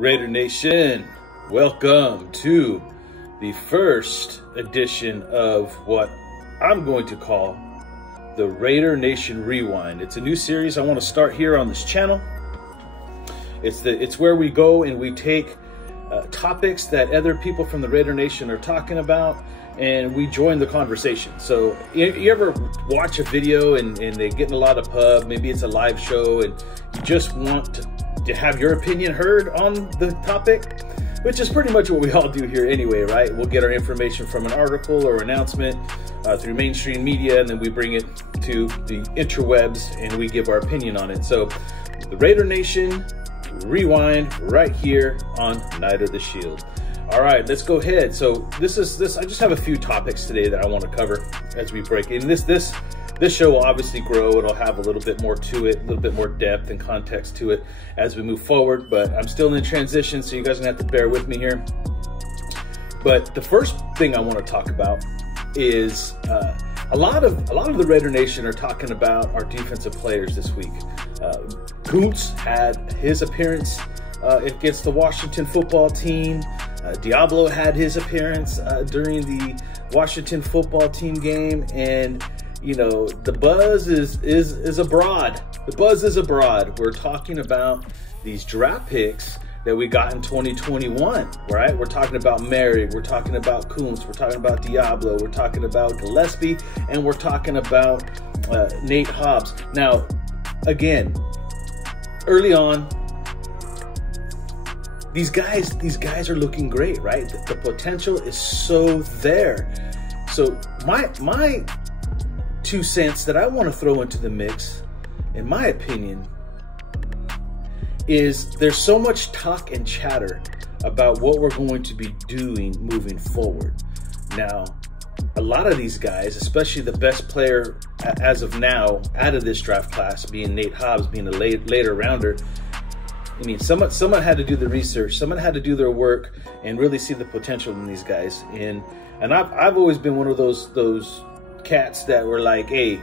Raider Nation, welcome to the first edition of what I'm going to call the Raider Nation Rewind. It's a new series I want to start here on this channel. It's where we go and we take topics that other people from the Raider Nation are talking about, and we join the conversation. So you ever watch a video and they're getting a lot of pub, maybe it's a live show, and you just want to have your opinion heard on the topic, which is pretty much what we all do here anyway, right? We'll get our information from an article or announcement through mainstream media, and then we bring it to the interwebs and we give our opinion on it. So the Raider Nation Rewind right here on Night of the Shield. All right, let's go ahead. So I just have a few topics today that I want to cover as we break in. This show will obviously grow. It'll have a little bit more to it, a little bit more depth and context to it as we move forward, but I'm still in transition, so you guys are gonna have to bear with me here. But the first thing I want to talk about is a lot of the Raider Nation are talking about our defensive players this week. Kuntz had his appearance against the Washington football team. Diablo had his appearance during the Washington football team game, and you know, the buzz is abroad. The buzz is abroad. We're talking about these draft picks that we got in 2021, right? We're talking about Mayock, we're talking about Kuntz, we're talking about Diablo, we're talking about Gillespie, and we're talking about Nate Hobbs. Now, again, early on, these guys are looking great, right? The potential is so there. So my 2 cents that I want to throw into the mix, in my opinion, is there's so much talk and chatter about what we're going to be doing moving forward. Now, a lot of these guys, especially the best player as of now out of this draft class, being Nate Hobbs, being a later rounder, I mean, someone had to do the research, someone had to do their work and really see the potential in these guys. And I've always been one of those cats that were like, hey,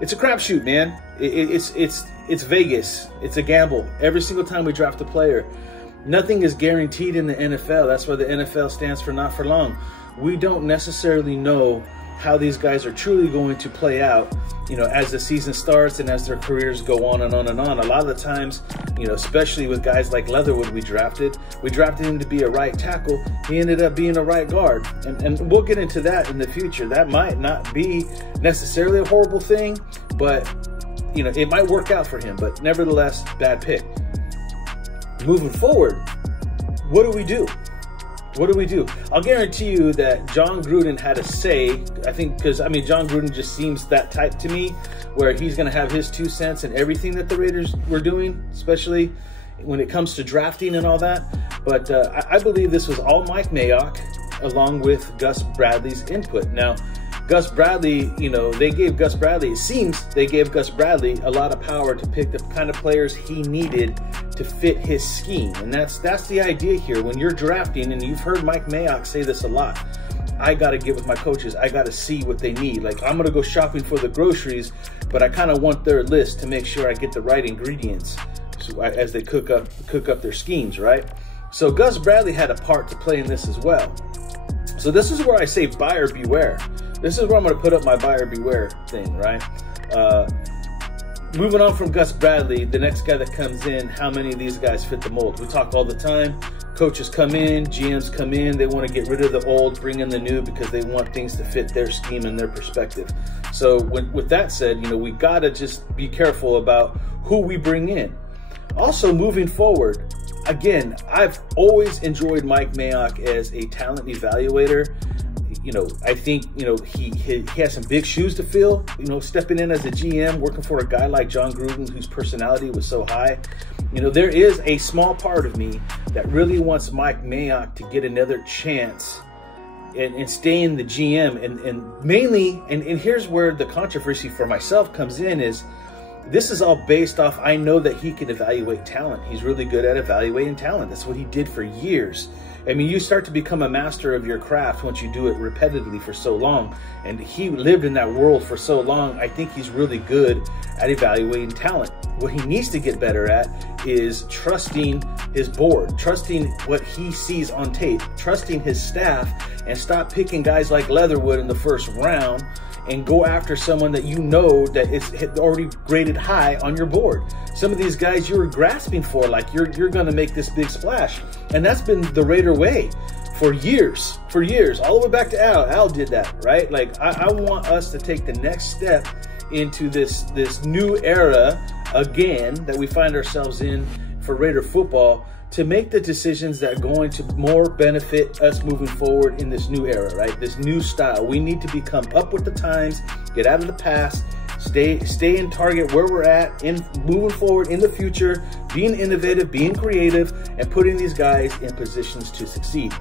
it's a crapshoot, man. It's Vegas. It's a gamble. Every single time we draft a player, nothing is guaranteed in the NFL. That's why the NFL stands for not for long. We don't necessarily know how these guys are truly going to play out, you know, as the season starts and as their careers go on and on and on. A lot of the times, you know, especially with guys like Leatherwood we drafted him to be a right tackle. He ended up being a right guard. And we'll get into that in the future. That might not be necessarily a horrible thing, but, you know, it might work out for him. But nevertheless, bad pick. Moving forward, what do we do? What do we do? I'll guarantee you that John Gruden had a say, I think, because, I mean, John Gruden just seems that type to me, where he's going to have his 2 cents in everything that the Raiders were doing, especially when it comes to drafting and all that. But I believe this was all Mike Mayock, along with Gus Bradley's input. Now, Gus Bradley, you know, it seems they gave Gus Bradley a lot of power to pick the kind of players he needed to fit his scheme. And that's the idea here. When you're drafting, and you've heard Mike Mayock say this a lot, I got to get with my coaches. I got to see what they need. Like, I'm going to go shopping for the groceries, but I kind of want their list to make sure I get the right ingredients as they cook up their schemes, right? So Gus Bradley had a part to play in this as well. So this is where I say buyer beware. This is where I'm going to put up my buyer beware thing, right? Moving on from Gus Bradley, the next guy that comes in, how many of these guys fit the mold? We talk all the time. Coaches come in, GMs come in. They want to get rid of the old, bring in the new, because they want things to fit their scheme and their perspective. So with that said, you know, we got to just be careful about who we bring in. Also, moving forward, again, I've always enjoyed Mike Mayock as a talent evaluator. You know, I think, you know, he has some big shoes to fill, you know, stepping in as a GM, working for a guy like John Gruden, whose personality was so high. You know, there is a small part of me that really wants Mike Mayock to get another chance and stay in the GM. And mainly, and here's where the controversy for myself comes in, is this is all based off, I know that he can evaluate talent. He's really good at evaluating talent. That's what he did for years. I mean, you start to become a master of your craft once you do it repetitively for so long. And he lived in that world for so long. I think he's really good at evaluating talent. What he needs to get better at is trusting his board, trusting what he sees on tape, trusting his staff, and stop picking guys like Leatherwood in the first round and go after someone that you know that is already graded high on your board. Some of these guys you were grasping for, like you're going to make this big splash. And that's been the Raider way for years, all the way back to Al. Al did that, right? Like I want us to take the next step into this new era again that we find ourselves in for Raider football, to make the decisions that are going to more benefit us moving forward in this new era, right? This new style. We need to become up with the times, get out of the past, stay in target where we're at, in moving forward in the future, being innovative, being creative, and putting these guys in positions to succeed.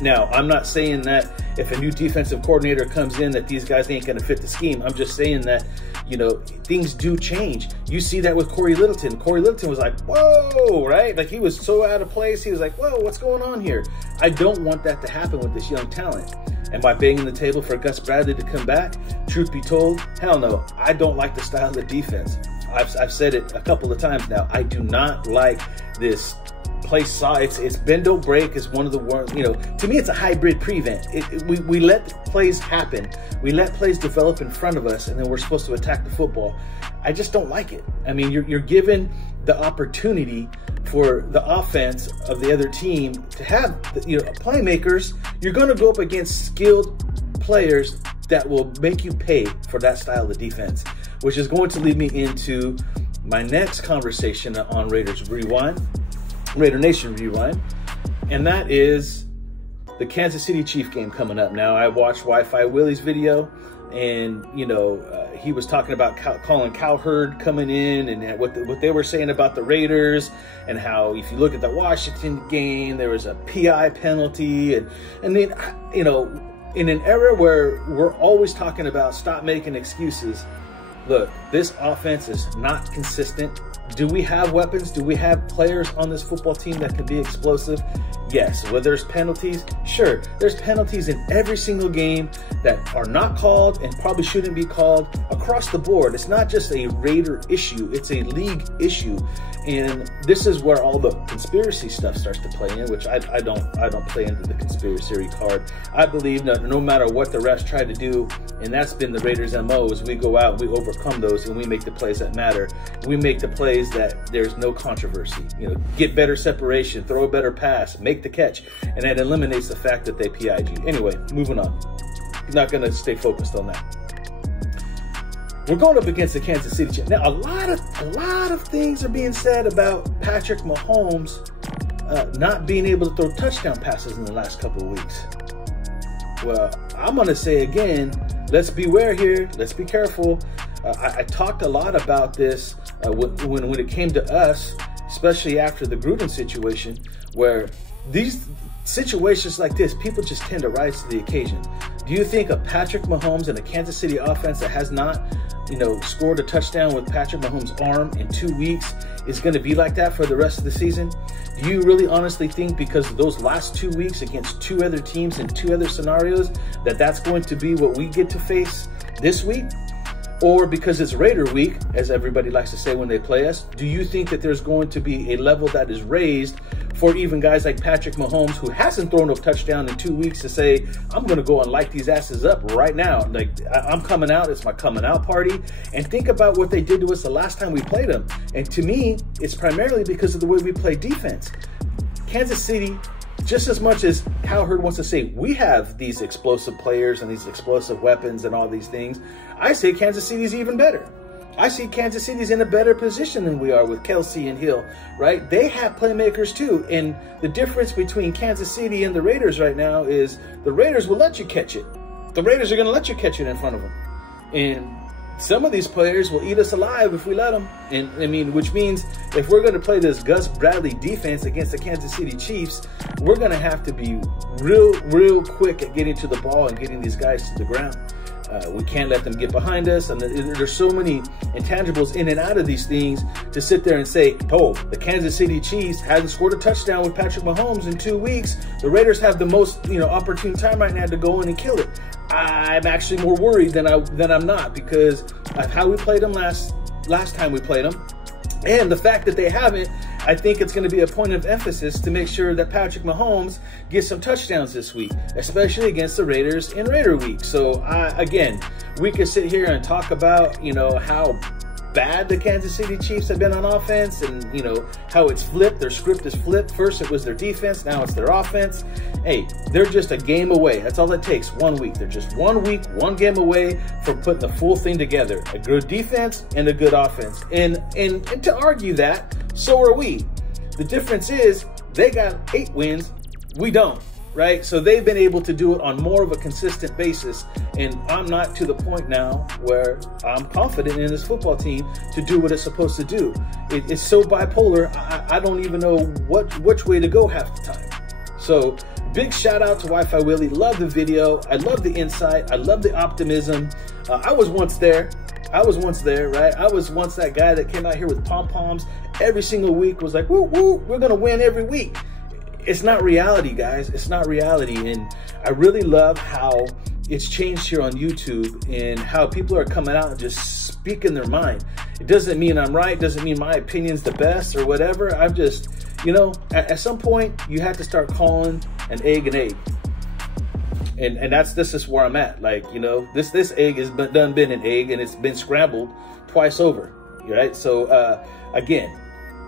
Now, I'm not saying that if a new defensive coordinator comes in that these guys ain't going to fit the scheme. I'm just saying that, you know, things do change. You see that with Corey Littleton. Corey Littleton was like, whoa, right? Like he was so out of place. He was like, whoa, what's going on here? I don't want that to happen with this young talent. And by banging the table for Gus Bradley to come back, truth be told, hell no, I don't like the style of the defense. I've said it a couple of times now. I do not like this play saw. It's bend don't break is one of the worst. You know, to me, it's a hybrid prevent. We let plays happen. We let plays develop in front of us, and then we're supposed to attack the football. I just don't like it. I mean, you're given the opportunity for the offense of the other team to have, you know, playmakers. You're going to go up against skilled players that will make you pay for that style of defense, which is going to lead me into my next conversation on Raiders Rewind. Raider Nation Rewind, and that is the Kansas City Chief game coming up. Now, I watched Wi-Fi Willie's video, and you know he was talking about Colin Cowherd coming in and what they were saying about the Raiders, and how if you look at the Washington game, there was a PI penalty, and then, you know, in an era where we're always talking about stop making excuses. Look, this offense is not consistent. Do we have weapons? Do we have players on this football team that can be explosive? Yes. Well, there's penalties. Sure, there's penalties in every single game that are not called and probably shouldn't be called across the board. It's not just a Raider issue. It's a league issue. And this is where all the conspiracy stuff starts to play in, which I don't play into the conspiracy card. I believe that no matter what the refs try to do, and that's been the Raiders' MO, is we go out, we overcome those, and we make the plays that matter. We make the plays that there's no controversy. You know, get better separation, throw a better pass, make the catch, and that eliminates the fact that they PI'd you. Anyway, moving on. I'm not going to stay focused on that. We're going up against the Kansas City Chiefs. Now, a lot of things are being said about Patrick Mahomes not being able to throw touchdown passes in the last couple of weeks. Well, I'm going to say again, let's beware here. Let's be careful. I talked a lot about this when it came to us, especially after the Gruden situation, where these situations like this, people just tend to rise to the occasion. Do you think a Patrick Mahomes and a Kansas City offense that has not, you know, scored a touchdown with Patrick Mahomes' arm in 2 weeks is going to be like that for the rest of the season? Do you really honestly think because of those last 2 weeks against two other teams in two other scenarios that that's going to be what we get to face this week? Or because it's Raider week, as everybody likes to say when they play us, do you think that there's going to be a level that is raised for even guys like Patrick Mahomes, who hasn't thrown a touchdown in 2 weeks, to say, I'm going to go and light these asses up right now. Like, I'm coming out. It's my coming out party. And think about what they did to us the last time we played them. And to me, it's primarily because of the way we play defense. Kansas City, just as much as Cowherd wants to say we have these explosive players and these explosive weapons and all these things, I say Kansas City's even better. I see Kansas City's in a better position than we are with Kelsey and Hill, right? They have playmakers too. And the difference between Kansas City and the Raiders right now is the Raiders will let you catch it. The Raiders are going to let you catch it in front of them. And some of these players will eat us alive if we let them. And I mean, which means if we're going to play this Gus Bradley defense against the Kansas City Chiefs, we're going to have to be real quick at getting to the ball and getting these guys to the ground. We can't let them get behind us. And there's so many intangibles in and out of these things to sit there and say, oh, the Kansas City Chiefs hasn't scored a touchdown with Patrick Mahomes in 2 weeks. The Raiders have the most, opportune time right now to go in and kill it. I'm actually more worried than I'm not, because of how we played them last time we played them. And the fact that they haven't, I think it's going to be a point of emphasis to make sure that Patrick Mahomes gets some touchdowns this week, especially against the Raiders in Raider week. So, again, we could sit here and talk about, how bad the Kansas City Chiefs have been on offense, and, how it's flipped. Their script is flipped. First it was their defense, now it's their offense. Hey, they're just a game away. That's all it takes, 1 week. They're just 1 week, one game away from putting the full thing together. A good defense and a good offense. And to argue that, so are we. The difference is they got 8 wins, we don't. Right? So they've been able to do it on more of a consistent basis. And I'm not to the point now where I'm confident in this football team to do what it's supposed to do. It's so bipolar, I don't even know which way to go half the time. So big shout out to Wi-Fi Willie. Love the video. I love the insight. I love the optimism. I was once there. Right? I was once that guy that came out here with pom-poms every single week, was like, woo, woo, we're going to win every week. It's not reality, guys. It's not reality. And I really love how it's changed here on YouTube and how people are coming out and just speaking their mind. It doesn't mean I'm right. Doesn't mean my opinion's the best or whatever. I'm just, at some point you have to start calling an egg an egg. And this is where I'm at. Like, this egg has been an egg, and it's been scrambled twice over. Right? So, again,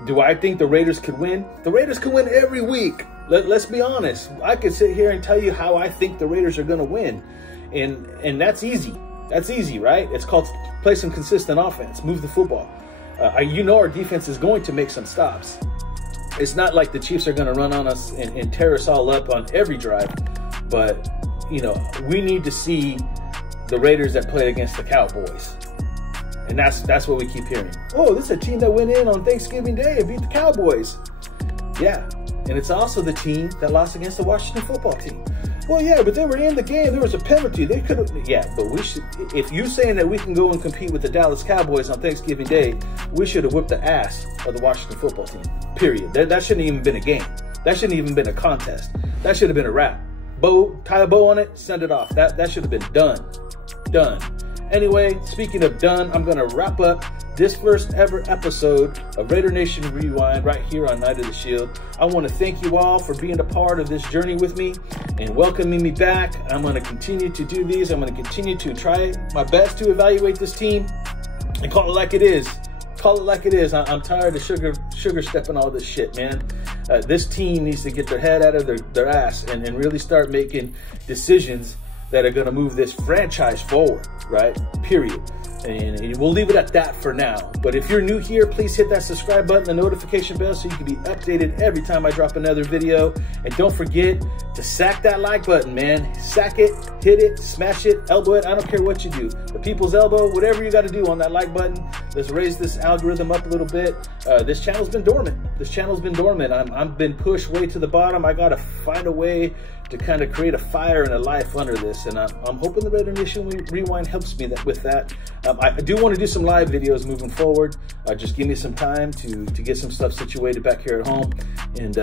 do I think the Raiders could win? The Raiders could win every week. Let's be honest. I could sit here and tell you how I think the Raiders are going to win. And that's easy. That's easy, right? It's called play some consistent offense. Move the football. Our defense is going to make some stops. It's not like the Chiefs are going to run on us and tear us all up on every drive. But, we need to see the Raiders that play against the Cowboys. And that's what we keep hearing. Oh, this is a team that went in on Thanksgiving Day and beat the Cowboys. Yeah, and it's also the team that lost against the Washington football team. Well, yeah, but they were in the game. There was a penalty. They could have. Yeah, but we should. If you're saying that we can go and compete with the Dallas Cowboys on Thanksgiving Day, we should have whipped the ass of the Washington football team. Period. That shouldn't even been a game. That shouldn't even been a contest. That should have been a wrap. Tie a bow on it, send it off. That should have been done. Done. Anyway, speaking of done, I'm going to wrap up this first ever episode of Raider Nation Rewind right here on Night of the Shield. I want to thank you all for being a part of this journey with me and welcoming me back. I'm going to continue to do these. I'm going to continue to try my best to evaluate this team and call it like it is. Call it like it is. I'm tired of sugar stepping all this shit, man. This team needs to get their head out of their ass and really start making decisions that are going to move this franchise forward, right? Period. And we'll leave it at that for now. But if you're new here, please hit that subscribe button, the notification bell, so you can be updated every time I drop another video. And don't forget to sack that like button, man. Sack it, hit it, smash it, elbow it. I don't care what you do. The people's elbow, whatever you got to do on that like button. Let's raise this algorithm up a little bit. This channel's been dormant. I've been pushed way to the bottom. I got to find a way to kind of create a fire and a life under this. And I'm hoping the Raider Nation Rewind helps me with that. I do want to do some live videos moving forward. Just give me some time to get some stuff situated back here at home, and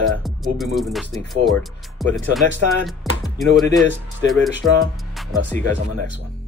we'll be moving this thing forward. But until next time, you know what it is. Stay Raider strong, and I'll see you guys on the next one.